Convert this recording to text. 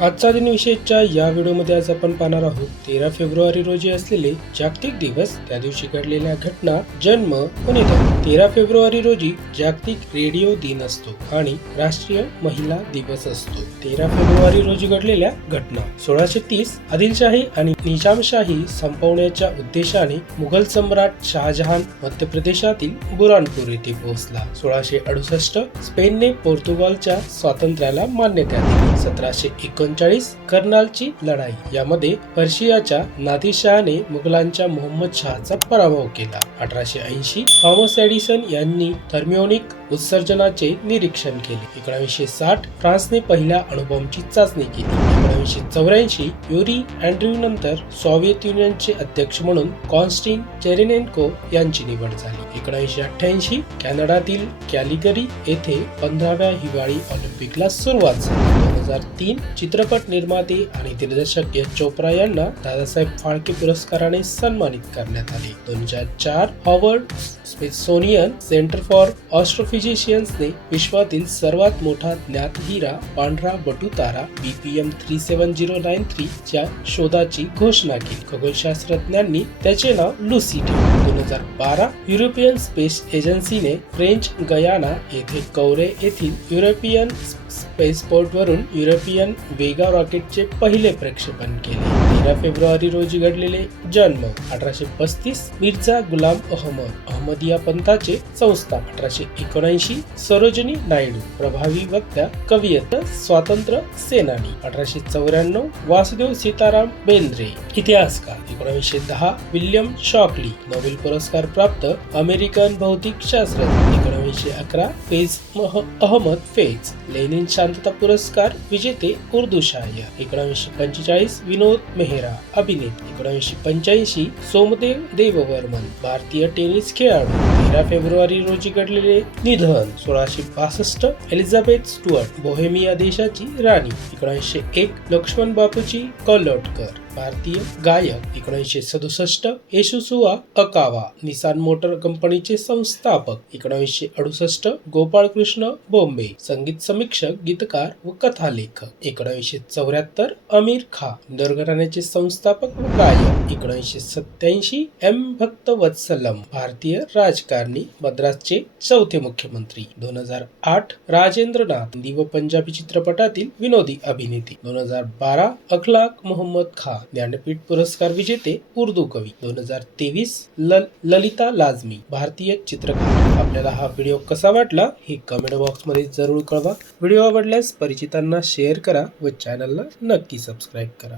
आजचा दिन विशेषच्या या व्हिडिओमध्ये आज आपण पाहणार आहोत तेरा फेब्रुवारी रोजी असलेले जागतिक दिवस त्या दिवशी घडलेल्या घटना जन्म व निधन. तेरा फेब्रुवारी रोजी जागतिक रेडिओ दिन असतो आणि राष्ट्रीय महिला दिवस असतो. तेरा फेब्रुवारी रोजी घडलेल्या घटना. सोळाशे तीस आदिलशाही आणि निजामशाही संपवण्याच्या उद्देशाने मुघल सम्राट शहाजहान मध्य प्रदेशातील बुरानपूर येथे पोहोचला. सोळाशे अडुसष्ट स्पेनने पोर्तुगालच्या स्वातंत्र्याला मान्यता दिली. सतराशे पंचेचाळीस कर्नालची लढाई. यामध्ये पर्शियाच्या नादिरशहाने मुघलांच्या मोहम्मद शहाचा पराभव केला. अठराशे ऐंशी थॉमस एडिसन यांनी थर्मिओनिक उत्सर्जनाचे निरीक्षण केले. एकोणीसशे साठ फ्रान्सने पहिल्या अणुबॉम्बची चाचणी केली. एकोणीसशे चौऱ्याऐंशी युरी अँड्र्यू नंतर सोव्हिएत युनियनचे अध्यक्ष म्हणून कॉन्स्टिन चेरेनेन्को यांची निवड झाली. एकोणीसशे अठ्ठ्याऐंशी कॅनडातील कॅलिगरी येथे पंधराव्या हिवाळी ऑलिम्पिकला सुरुवात झाली. दोन हजार तीन चित्र चित्रपट निर्माते आणि दिग्दर्शक यश चोप्रा यांना दादासाहेब फाळके पुरस्काराने सन्मानित करण्यात आले. दोन हजार चार हॉवर्ड स्मिथसोनियन सेंटर फॉर ऑस्ट्रोफिजिशियन्सने विश्वातील सर्वात मोठा ज्ञात हिरा पांढरा बटुतारा BPM three seven zero nine three च्या शोधाची घोषणा केली. खगोलशास्त्रज्ञांनी त्याचे नाव लुसी ठेवले. दोन हजार बारा युरोपियन स्पेस एजन्सीने फ्रेंच गयाना येथे कौरे येथील युरोपियन स्पेसपोर्टवरून युरोपियन वेगा रॉकेटचे पहिले प्रक्षेपण केले. तेरा फेब्रुवारी रोजी घडलेले जन्म अठराशे पस्तीस मिर्झा गुलाम अहमद अहमदिया पंथाचे संस्था अठराशे एकोणऐंशी सरोजनी नायडू प्रभावी वक्त्या कवियत स्वातंत्र्य सेनानी अठराशे चौऱ्याण्णव वासुदेव सीताराम बेंद्रे इतिहासकार एकोणीसशे दहा विल्यम शॉकली नोबेल पुरस्कार प्राप्त अमेरिकन भौतिक शास्त्रज्ञ एकोणीसशे अकरा फेज मह- अहमद फेज लेनिन शांतता पुरस्कार विजेते उर्दू शायर एकोणीसशे पंचेचाळीस विनोद मेहरा अभिनेत एकोणीसशे पंच्याऐंशी सोमदेव देववर्मन. भारतीय टेनिस खेळाडू. तेरा फेब्रुवारी रोजी घडलेले निधन. सोळाशे बासष्ट एलिझाबेथ स्टुअर्ट. बोहेमिया देशाची राणी. एकोणीसशे एक लक्ष्मण बापूजी कलोटकर. भारतीय गायक एकोणीसशे सदुसष्ट येशुसुआ अकावा निसान मोटर कंपनीचे संस्थापक एकोणीसशे अडुसष्ट गोपाळकृष्ण बोंबे संगीत समीक्षक गीतकार व कथालेखक. एकोणीसशे चौऱ्याहत्तर अमीर खा दरघराण्याचे संस्थापक व गायक. एकोणीसशे सत्याऐंशी एम भक्त वत्सलम भारतीय राजकारणी मद्रासचे चौथे मुख्यमंत्री. दोन हजार आठ राजेंद्रनाथ हिंदी व पंजाबी चित्रपटातील विनोदी अभिनेते. दोन हजार बारा अखलाक मोहम्मद खान ज्ञानपीठ पुरस्कार विजेते उर्दू कवी. दोन हजार तेवीस ललिता लाजमी भारतीय चित्रकार. आपल्याला हा व्हिडिओ कसा वाटला हे कमेंट बॉक्समध्ये जरूर कळवा. व्हिडिओ आवडल्यास परिचितांना शेअर करा व चॅनलला नक्की सबस्क्राईब करा.